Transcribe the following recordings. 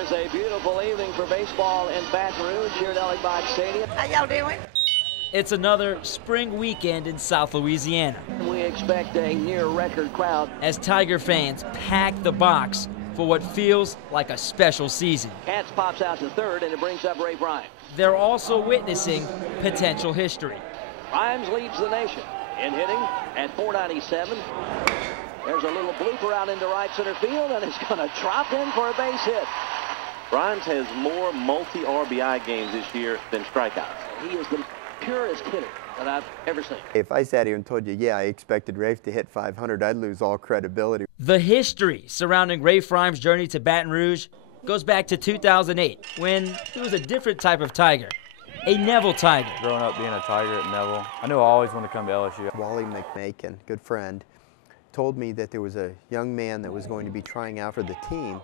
is a beautiful evening for baseball in Baton Rouge here at Elliott Box Stadium. How y'all doing? It's another spring weekend in South Louisiana. We expect a near-record crowd as Tiger fans pack the box for what feels like a special season. Katz pops out to third, and it brings up Raph Rhymes. They're also witnessing potential history. Rhymes leads the nation in hitting at .497. There's a little blooper out into right center field, and it's going to drop in for a base hit. Rhymes has more multi-RBI games this year than strikeouts. He is the purest hitter that I've ever seen. If I sat here and told you, yeah, I expected Raph to hit 500, I'd lose all credibility. The history surrounding Raph Rhymes' journey to Baton Rouge goes back to 2008, when he was a different type of Tiger, a Neville Tiger. Growing up being a Tiger at Neville, I knew I always wanted to come to LSU. Wally McMakin, good friend, told me that there was a young man that was going to be trying out for the team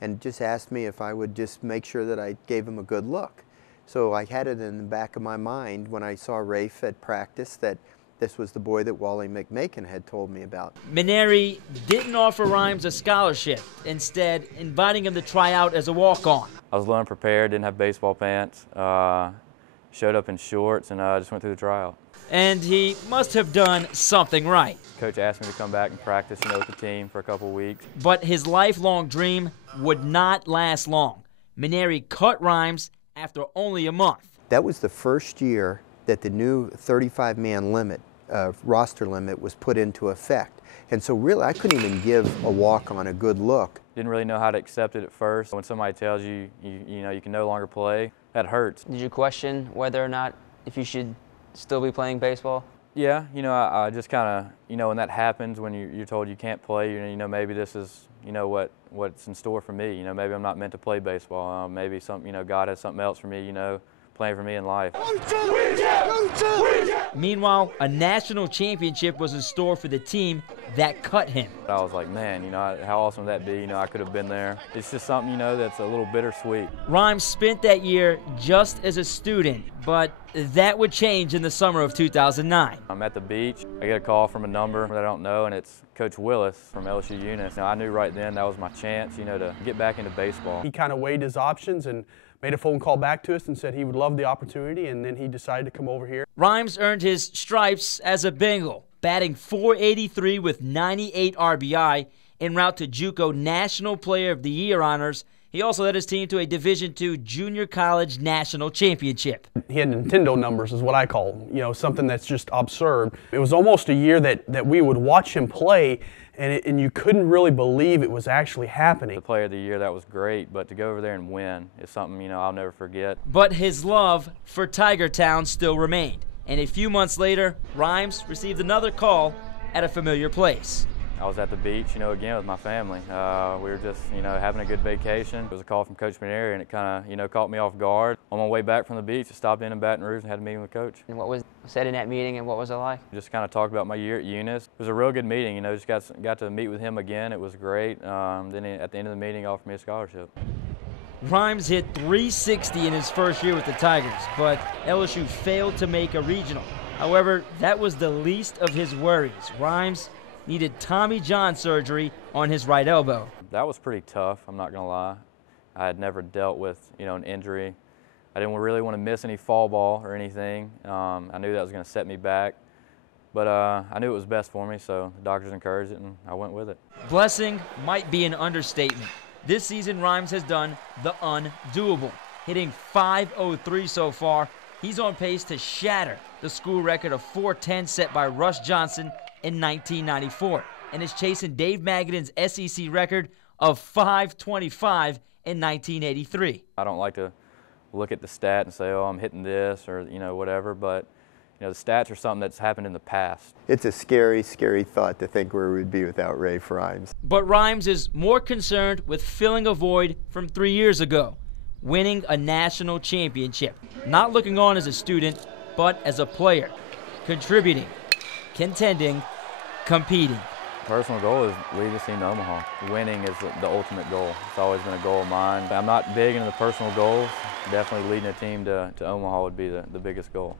and just asked me if I would just make sure that I gave him a good look. So I had it in the back of my mind when I saw Raph at practice that this was the boy that Wally McMakin had told me about. Mainieri didn't offer Rhymes a scholarship, instead inviting him to try out as a walk-on. I was a little unprepared, didn't have baseball pants, showed up in shorts, and just went through the tryout. And he must have done something right. Coach asked me to come back and practice, with the team for a couple weeks. But his lifelong dream would not last long. Mainieri cut Rhymes after only a month. That was the first year that the new 35-man limit, roster limit, was put into effect. And so really, I couldn't even give a walk-on a good look. Didn't really know how to accept it at first. When somebody tells you, you can no longer play, that hurts. Did you question whether or not if you should still be playing baseball? Yeah, I just kind of, when that happens, when you're told you can't play, maybe this is, what's in store for me. Maybe I'm not meant to play baseball. Maybe God has something else for me, playing for me in life. Meanwhile, a national championship was in store for the team that cut him. I was like, man, how awesome would that be? I could have been there. It's just something, that's a little bittersweet. Rhymes spent that year just as a student, but that would change in the summer of 2009. I'm at the beach. I get a call from a number that I don't know, and it's Coach Willis from LSU Eunice. I knew right then that was my chance, to get back into baseball. He kind of weighed his options and made a phone call back to us and said he would love the opportunity, and then he decided to come over here. Rhymes earned his stripes as a Bengal, batting .483 with 98 RBI en route to JUCO National Player of the Year honors. He also led his team to a Division II Junior College National Championship. He had Nintendo numbers is what I call them, something that's just absurd. It was almost a year that we would watch him play, and you couldn't really believe it was actually happening. The Player of the Year, that was great, but to go over there and win is something, I'll never forget. But his love for Tiger Town still remained, and a few months later, Rhymes received another call at a familiar place. I was at the beach, again with my family. We were just, having a good vacation. It was a call from Coach Mainieri, and it kind of, caught me off guard. On my way back from the beach, I stopped in Baton Rouge and had a meeting with Coach. And what was said in that meeting, and what was it like? Just kind of talked about my year at Eunice. It was a real good meeting, just got to meet with him again. It was great. Then at the end of the meeting, he offered me a scholarship. Rhymes hit .360 in his first year with the Tigers, but LSU failed to make a regional. However, that was the least of his worries. Rhymes needed Tommy John surgery on his right elbow. That was pretty tough, I'm not gonna lie. I had never dealt with, an injury. I didn't really want to miss any fall ball or anything. I knew that was gonna set me back, but I knew it was best for me, so the doctors encouraged it and I went with it. Blessing might be an understatement. This season, Rhymes has done the undoable, hitting .503 so far. He's on pace to shatter the school record of .410 set by Russ Johnson in 1994, and is chasing Dave Magadan's SEC record of .525 in 1983. I don't like to look at the stat and say, oh, I'm hitting this or whatever, but the stats are something that's happened in the past. It's a scary, scary thought to think where we'd be without Raph Rhymes. But Rhymes is more concerned with filling a void from 3 years ago, winning a national championship. Not looking on as a student, but as a player, contributing, contending, competing. Personal goal is lead the team to Omaha. Winning is the ultimate goal. It's always been a goal of mine. I'm not big into the personal goals. Definitely leading a team to Omaha would be the biggest goal.